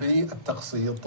بالتقسيط.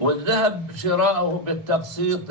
والذهب شراؤه بالتقسيط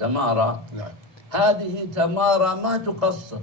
تمارا نعم. هذه تمارا ما تقسط.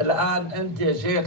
الآن أنت يا شيخ.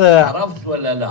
عرفت ولا لا؟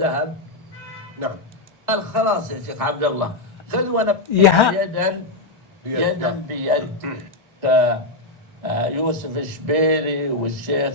ذهب. نعم. قال خلاص يا شيخ عبد الله خذ وأنا يها. يدا بيد. يوسف الشبيري والشيخ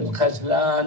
الخسلان.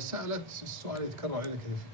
سألت السؤال يتكرر عليك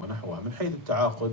ونحوها من حيث التعاقد.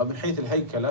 من حيث الهيكلة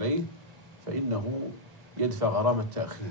فإنه يدفع غرامة تأخير.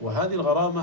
وهذه الغرامة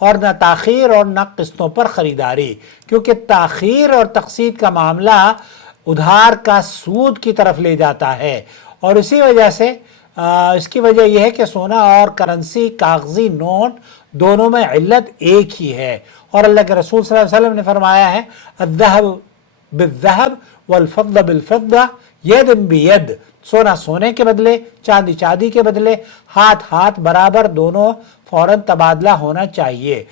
اور نہ تاخیر اور نہ قسطوں پر خریداری، کیونکہ تاخیر اور تقسیط کا معاملہ ادھار کا سود کی طرف لے جاتا ہے، اور اسی وجہ سے اس کی وجہ یہ ہے کہ سونا اور کرنسی کاغذی نوٹ دونوں میں علت ایک ہی ہے، اور اللہ کے رسول صلی اللہ علیہ وسلم نے فرمایا ہے الذهب بالذهب والفضة بالفضة ید بید، سونا سونے کے بدلے، چاندی چاندی کے بدلے، ہاتھ ہاتھ برابر دونوں فوراً تبادلہ ہونا چاہیے۔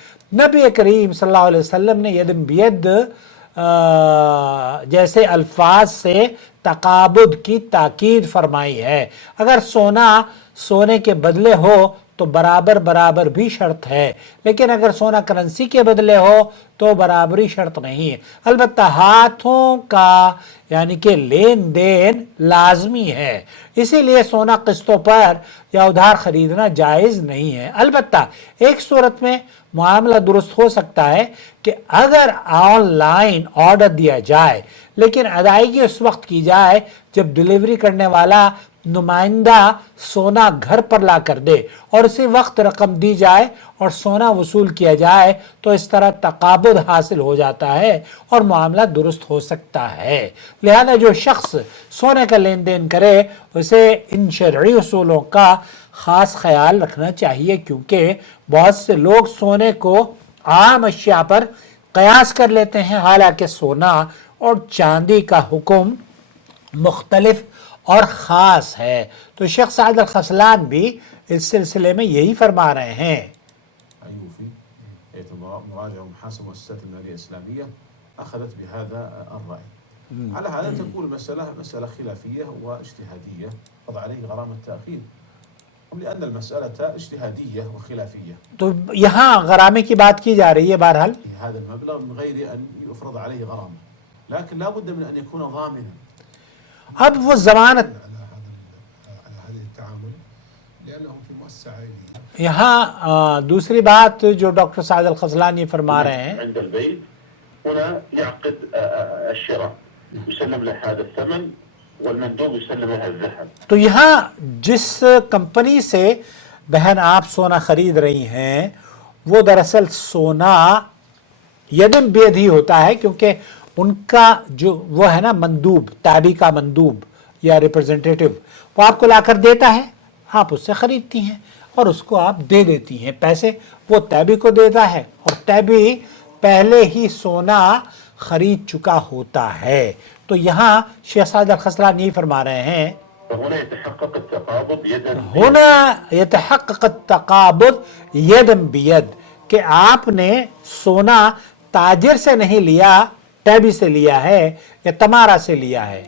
نبی کریم صلی اللہ علیہ وسلم نے ید بید جیسے الفاظ سے تقابض کی تاکید فرمائی ہے۔ اگر سونا سونے کے بدلے ہو تو برابر برابر بھی شرط ہے، لیکن اگر سونا کرنسی کے بدلے ہو تو برابری شرط نہیں ہے۔ البتہ ہاتھوں کا یعنی کہ لین دین لازمی ہے، اسی لیے سونا قسطوں پر یا ادھار خریدنا جائز نہیں ہے۔ البتہ ایک صورت میں معاملہ درست ہو سکتا ہے کہ اگر آن لائن آرڈر دیا جائے لیکن ادائیگی اس وقت کی جائے جب ڈیلیوری کرنے والا نمائندہ سونا گھر پر لا کر دے اور اسی وقت رقم دی جائے اور سونا وصول کیا جائے، تو اس طرح تقابض حاصل ہو جاتا ہے اور معاملہ درست ہو سکتا ہے۔ لہذا جو شخص سونے کا لین دین کرے اسے ان شرعی اصولوں کا خاص خیال رکھنا چاہیے، کیونکہ بہت سے لوگ سونے کو عام اشیاء پر قیاس کر لیتے ہیں، حالانکہ سونا اور چاندی کا حکم مختلف اور خاص ہے۔ تو شیخ سعد الخسلان بھی اس سلسلے میں یہی فرما رہے ہیں۔ أيوفي هيئة مراجعة ومحاسبة المؤسسات المالية الإسلامية أخذت بهذا الرأي. على هذا تكون المسألة مسألة خلافية واجتهادية، قضى عليه غرامة التأخير، لأن المسألة اجتهادية وخلافية. تو یہاں غرامے کی بات کی جا رہی ہے بہرحال، هذا المبلغ من غير أن يفرض عليه غرامة، لكن لا بد من أن يكون ضامنا. اب وہ ضمانت على هذه التعامل لأنهم في مؤسسة عائلية. یہاں دوسری بات جو ڈاکٹر سعد الخزلان یہ فرما رہے ہیں، عند البيت هنا يعقد الشراء، يسلم له هذا الثمن والمندوب يسلم له الذهب. تو یہاں جس کمپنی سے بہن آپ سونا خرید رہی ہیں وہ دراصل سونا یدم بید ہی ہوتا ہے، کیونکہ ان کا جو وہ ہے نا مندوب، تابع کا مندوب یا ریپرزنٹیٹو، وہ آپ کو لا کر دیتا ہے، آپ اس سے خریدتی ہیں اور اس کو آپ دے دیتی ہیں پیسے، وہ تابع کو دیتا ہے اور تابع پہلے ہی سونا خرید چکا ہوتا ہے۔ تو یہاں شیخ سعد الخسلان یہ فرما رہے ہیں فهنا يتحقق التقابض يدا بيد. ہونا یتحقق التقابض یدم بید، کہ آپ نے سونا تاجر سے نہیں لیا، تابع سے لیا ہے یا تمارا سے لیا ہے۔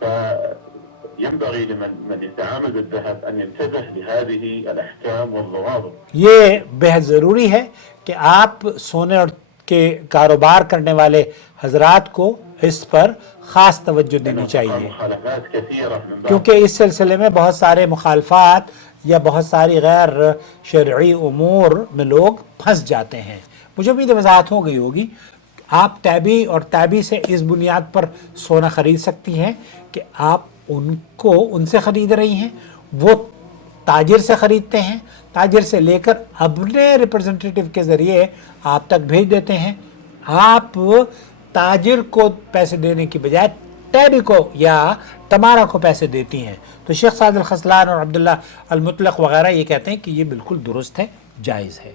فينبغي لمن يتعامل بالذهب أن ينتبه لهذه الأحكام والضوابط. یہ بہت ضروری ہے کہ آپ سونے اور کے کاروبار کرنے والے حضرات کو اس پر خاص توجہ دینی چاہیے، مخالفات كثيرة من بعض کیونکہ اس سلسلے میں بہت سارے مخالفات یا بہت ساری غیر شرعی امور میں لوگ پھنس جاتے ہیں۔ مجھے امید وضاحت ہو گئی ہوگی۔ آپ تابع اور تابع سے اس بنیاد پر سونا خرید سکتی ہیں کہ آپ ان سے خرید رہی ہیں، وہ تاجر سے خریدتے ہیں، تاجر سے لے کر اپنے ریپرزنٹیٹیو کے ذریعے آپ تک بھیج دیتے ہیں، آپ تاجر کو پیسے دینے کی بجائے تابع کو یا تمارا کو پیسے دیتی ہیں۔ تو شیخ سعد الخسلان اور عبداللہ المطلق وغیرہ یہ کہتے ہیں کہ یہ بالکل درست ہے، جائز ہے۔